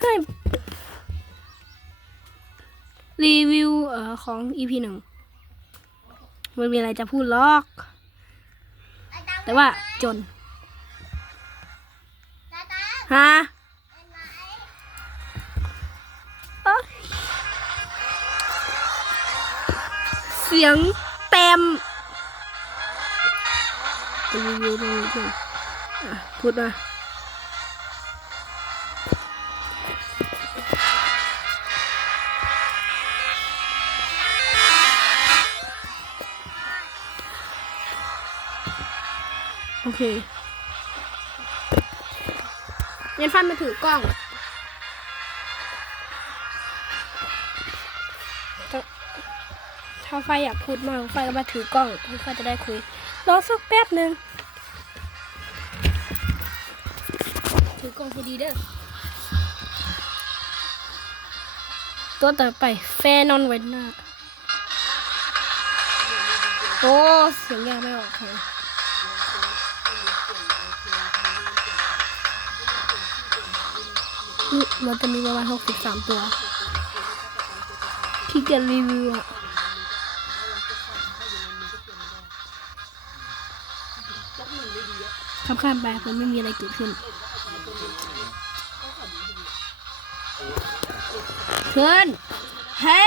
ให้รีวิวเอ่อของ EP หนึ่งมันมีอะไรจะพูดหรอก แต่ว่าจนตาตาฮะเสียงเต็มรีวิวตรงนี้พูดมา โอเคเย็นฟันมาถือกล้องถ้าไฟอยากพูดมากไฟก็มาถือกล้องไฟจะได้คุยรอสักแป๊บหนึ่งถือกล้องให้ดีเด้อตัวต่อไปแฟนอนเวนนาโอ้เสียงยังไม่ออกเลย นี่มันจะมีประมาณหกสิบสามตัวขี้เกียจรีวิวอะข้ามข้ามไปมันไม่มีอะไรเกิดขึ้น เพื่อน เฮ้